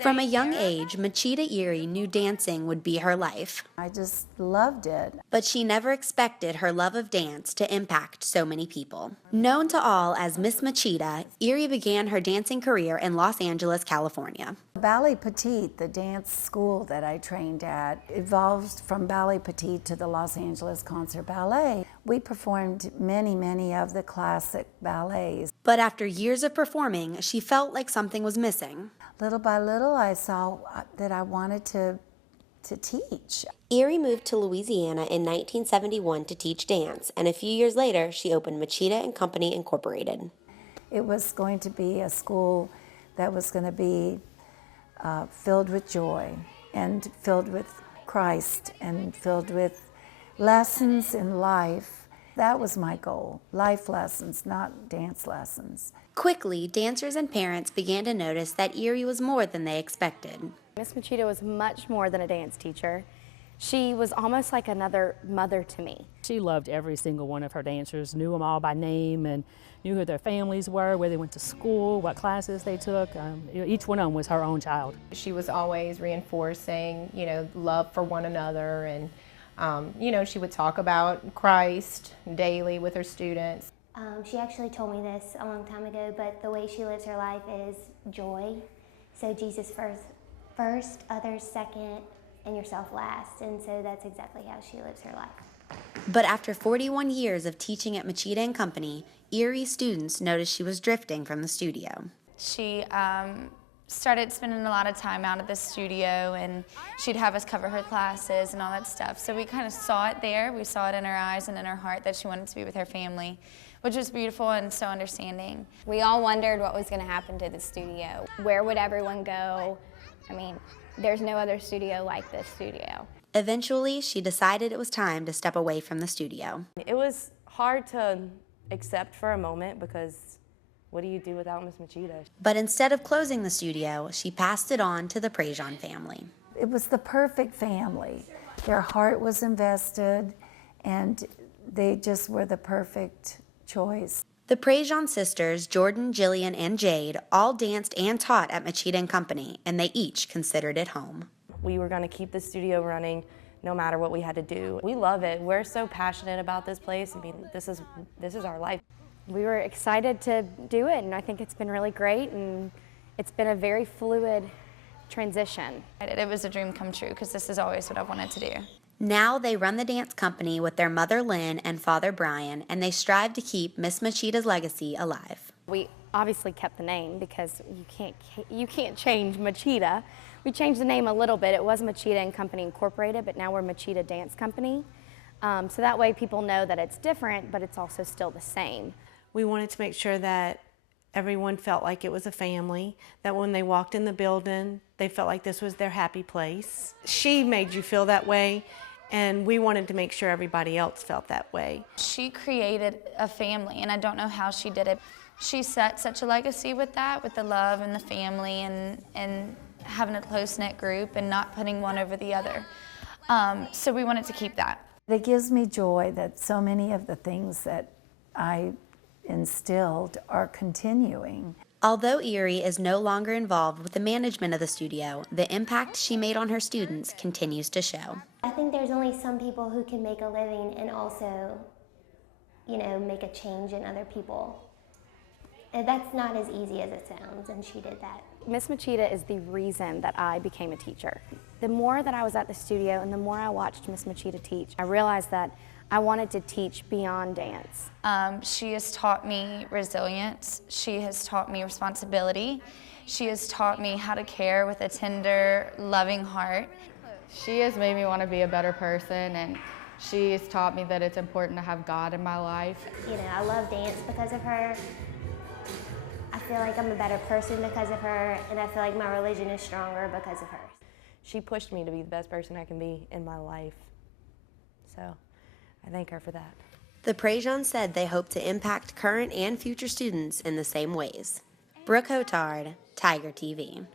From a young age, Machita Eyre knew dancing would be her life. I just loved it. But she never expected her love of dance to impact so many people. Known to all as Miss Machita, Eyre began her dancing career in Los Angeles, California. Ballet Petite, the dance school that I trained at, evolved from Ballet Petite to the Los Angeles Concert Ballet. We performed many of the classic ballets. But after years of performing, she felt like something was missing. Little by little, I saw that I wanted to teach. Eyre moved to Louisiana in 1971 to teach dance, and a few years later, she opened Machita and Company Incorporated. It was going to be a school that was going to be filled with joy and filled with Christ and filled with lessons in life. That was my goal, life lessons, not dance lessons. Quickly, dancers and parents began to notice that Eyre was more than they expected. Miss Machita was much more than a dance teacher. She was almost like another mother to me. She loved every single one of her dancers, knew them all by name and knew who their families were, where they went to school, what classes they took. Each one of them was her own child. She was always reinforcing, love for one another, and she would talk about Christ daily with her students. She actually told me this a long time ago, but the way she lives her life is joy. So Jesus first, others second, and yourself last. And so that's exactly how she lives her life. But after 41 years of teaching at Machita and Company, Eyre students noticed she was drifting from the studio. She started spending a lot of time out at the studio, and she'd have us cover her classes and all that stuff. So we kind of saw it there. We saw it in her eyes and in her heart that she wanted to be with her family, which was beautiful and so understanding. We all wondered what was going to happen to the studio. Where would everyone go? I mean, there's no other studio like this studio. Eventually, she decided it was time to step away from the studio. It was hard to accept for a moment because what do you do without Miss Machita? But instead of closing the studio, she passed it on to the Prejean family. It was the perfect family. Their heart was invested, and they just were the perfect choice. The Prejean sisters, Jordan, Jillian, and Jade, all danced and taught at Machita and Company, and they each considered it home. We were going to keep the studio running no matter what we had to do. We love it. We're so passionate about this place. I mean, this is our life. We were excited to do it, and I think it's been really great, and it's been a very fluid transition. It was a dream come true because this is always what I wanted to do. Now they run the dance company with their mother Lynn and father Brian, and they strive to keep Miss Machita's legacy alive. We obviously kept the name because you can't change Machita. We changed the name a little bit. It was Machita and Company Incorporated, but now we're Machita Dance Company. So that way people know that it's different, but it's also still the same. We wanted to make sure that everyone felt like it was a family, that when they walked in the building, they felt like this was their happy place. She made you feel that way, and we wanted to make sure everybody else felt that way. She created a family, and I don't know how she did it. She set such a legacy with that, with the love and the family and having a close-knit group and not putting one over the other. So we wanted to keep that. It gives me joy that so many of the things that I instilled are continuing. Although Eyre is no longer involved with the management of the studio, the impact she made on her students continues to show. I think there's only some people who can make a living and also, make a change in other people. And that's not as easy as it sounds, and she did that. Miss Machita is the reason that I became a teacher. The more that I was at the studio and the more I watched Miss Machita teach, I realized that I wanted to teach beyond dance. She has taught me resilience. She has taught me responsibility. She has taught me how to care with a tender, loving heart. She has made me want to be a better person, and she has taught me that it's important to have God in my life. I love dance because of her. I feel like I'm a better person because of her, and I feel like my religion is stronger because of her. She pushed me to be the best person I can be in my life, so I thank her for that. The Prejean said they hope to impact current and future students in the same ways. Brooke Hotard, Tiger TV.